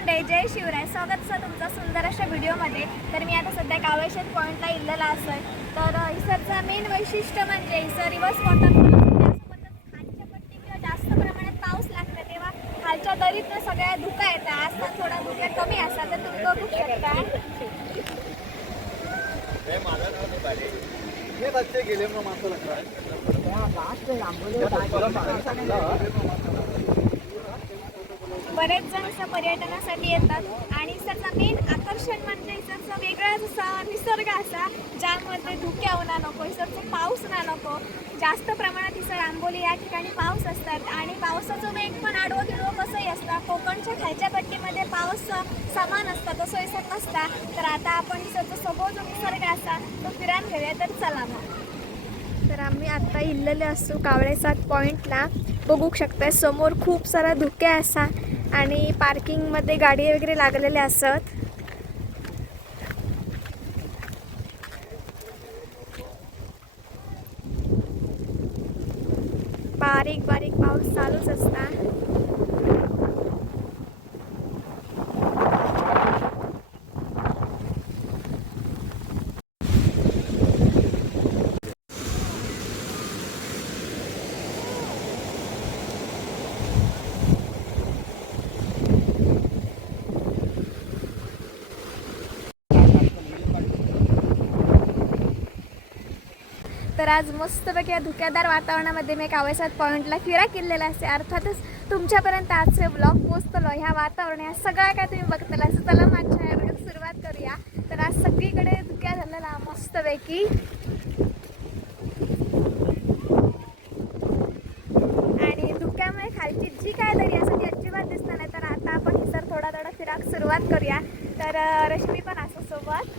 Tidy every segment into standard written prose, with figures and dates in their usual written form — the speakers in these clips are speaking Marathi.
मंडळी, जय शिवराय. स्वागत आहे तुमचं सुंदर अशा व्हिडिओमध्ये. तर मी आता सध्या कावळेश्वर पॉईंटला इल्लेला आहे. तर इसरचं मेन वैशिष्ट्य म्हणजे इसर रिव्हर्स वॉटरफॉल. त्यासोबतच खालच्या पट्टीला जास्त प्रमाणात पाऊस लागतो तेव्हा खालच्या दरीतनं सगळ्या धुका येतात. आज तर थोडा धुका कमी असा तर तुम्ही बघू शकता. गेले मग माणसं बरेच जण असं पर्यटनासाठी येतात आणि इसरचा मेन आकर्षण म्हणजे इसरचा वेगळाच असा निसर्ग असा ज्यामध्ये धुके होणार नको, इसरचा पाऊस ना नको. जास्त प्रमाणात इसर आंबोली या ठिकाणी पाऊस असतात आणि पावसाचं वेग पण आडवं तिडवं कसंही असतं. कोकणच्या खालच्या पट्टीमध्ये पाऊस समान असता तसं इसर नसता. तर आता आपण इसरचा सगळं जो निसर्ग असा तो फिरायला घेऊया. तर चला मग. तर आम्ही आता इल्लेले असतो कावळेसाद पॉईंटला. बघू शकता समोर खूप सारा धुके असा आणि पार्किंगमध्ये गाडी वगैरे लागलेले असत. बारीक बारीक पाऊस चालूच असता. तर आज मस्तपैकी या धुक्यादार वातावरणामध्ये मी कावळेसाद पॉईंटला फिरा केलेला असे. अर्थातच तुमच्यापर्यंत आजचे ब्लॉग पोचतलो ह्या वातावरण ह्या सगळ्या काय तुम्ही बघताल असं. चला माझ्या या व्हिडिओ सुरुवात करूया. तर आज सगळीकडे धुक्या झालेला मस्तपैकी आणि धुक्यामुळे खालची जी काय दरी असं ती अजिबात दिसणार नाही. तर आता आपण ही सर थोडा थोडा फिराक सुरुवात करूया. तर रश्मी पण असं सोबत.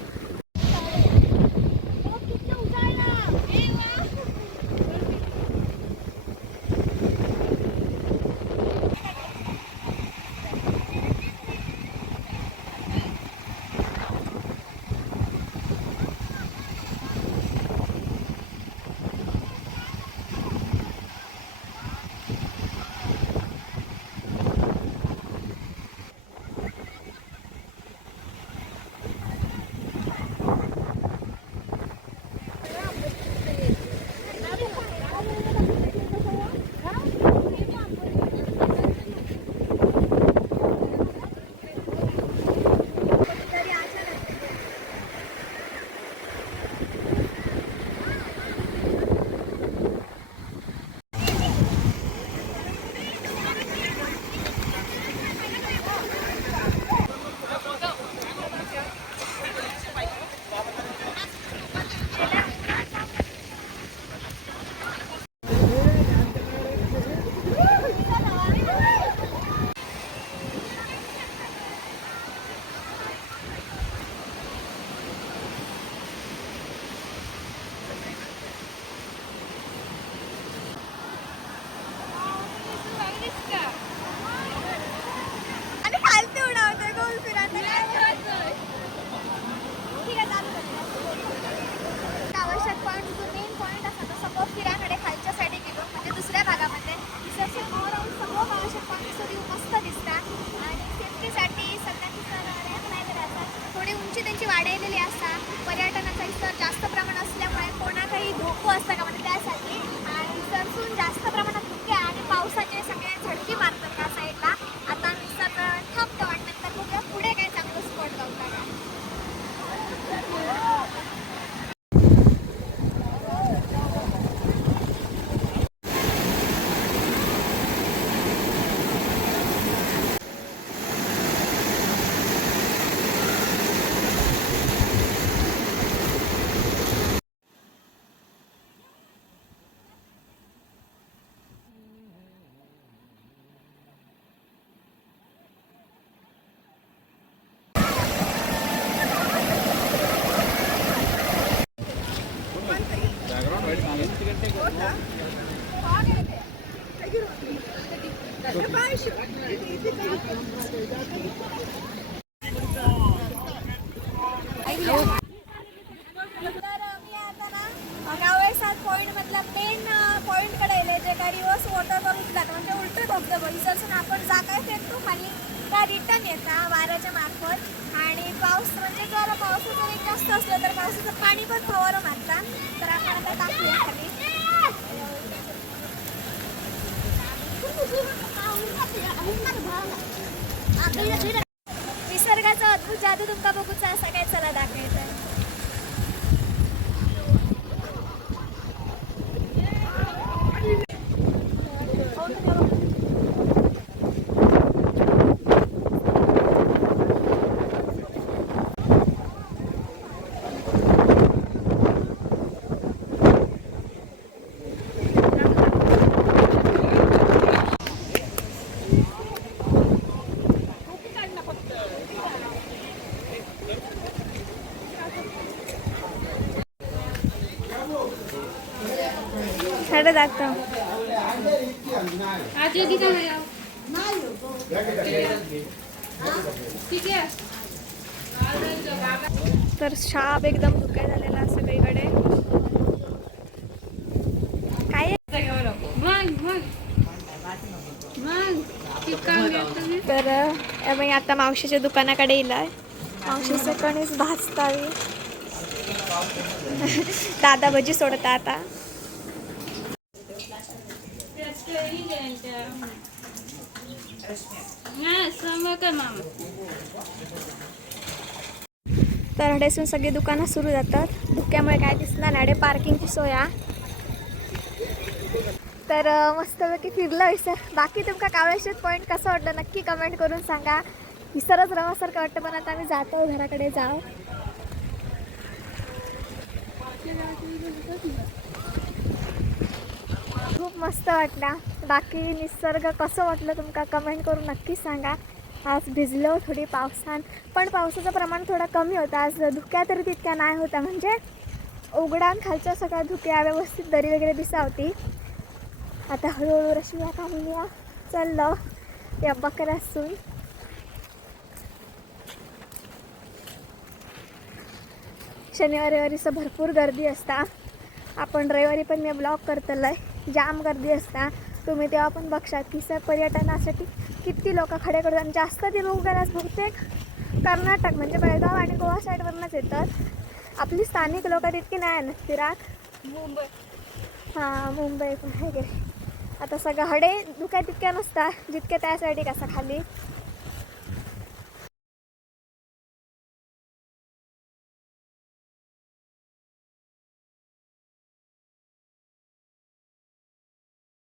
पण येतात वाऱ्याच्या मार्फत आणि पाऊस म्हणजे जर पावसाचा वेग जास्त असलं तर पावसाचं पाणी पण फवारं मारतात. तर आपण आता टाकूया खाली. निसर्गाचा अद्भुत जादू तुमका बघूचा असा काय चला दाखवायचा. छाडे दाखव. तर शाप एकदम धुके झालेला सगळीकडे. काय तर आता मावशीच्या दुकानाकडे येलाय. मावशीचं कणीस भाजतावी. दादा भजी सोडता आता. तर हडेसून सगळी दुकानं सुरू जातात. धुक्यामुळे काय दिसणार नाही. पार्किंगची सोय आहे. तर मस्तपैकी फिरलं विसर. बाकी तुमका कावळेश्वर पॉईंट कसं वाटलं नक्की कमेंट करून सांगा. विसरच रवासारखं वाटतं पण आता आम्ही जातो घराकडे जाऊ. खूप मस्त वाटला. बाकी निसर्ग कसं वाटलं तुमका कमेंट करून नक्की सांगा. आज भिजलो थोडी पावसान पण पावसाचं प्रमाण थोडं कमी होतं. आज धुक्या तरी तितक्या नाही होता म्हणजे उघडान खालच्या सगळ्या धुक्या व्यवस्थित दरी वगैरे दिसावती. आता हळूहळू रश्मी काढूया चाललं या बकऱ्यासून. शनिवारी रविवारीचं भरपूर गर्दी असता. आपण रविवारी पण मी ब्लॉग करतलंय. जाम गर्दी असता. तुम्ही तेव्हा पण बघशात की सर पर्यटनासाठी किती लोक खडे करतात. जास्त ते लोक बहुतेक कर्नाटक म्हणजे बेळगाव आणि गोवा साईडवरूनच येतात. आपली स्थानिक लोक तितकी नाही ना फिराक. मुंबई हां मुंबई पण आहे गे. आता सगळं हडे धुक्या तितक्या नसता जितक्या त्या साईडी कसा खाली